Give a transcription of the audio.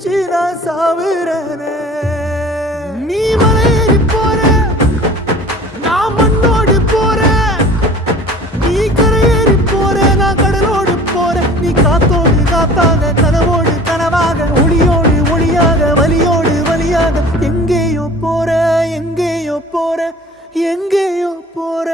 நினைச்சு நான் சாவுறேனே. நீ மலையேறி போற, நான் மண்ணோடு போறேன். நீ கரையேறி போற, நான் கடலோடு போறேன். நீ காத்தோடு காத்தாக, கனவோடு கனவாக, ஒளியோடு ஒளியாக, வலியோடு வலியாக, எங்கேயோ போற, எங்கேயோ போற, எங்கேயோ போற.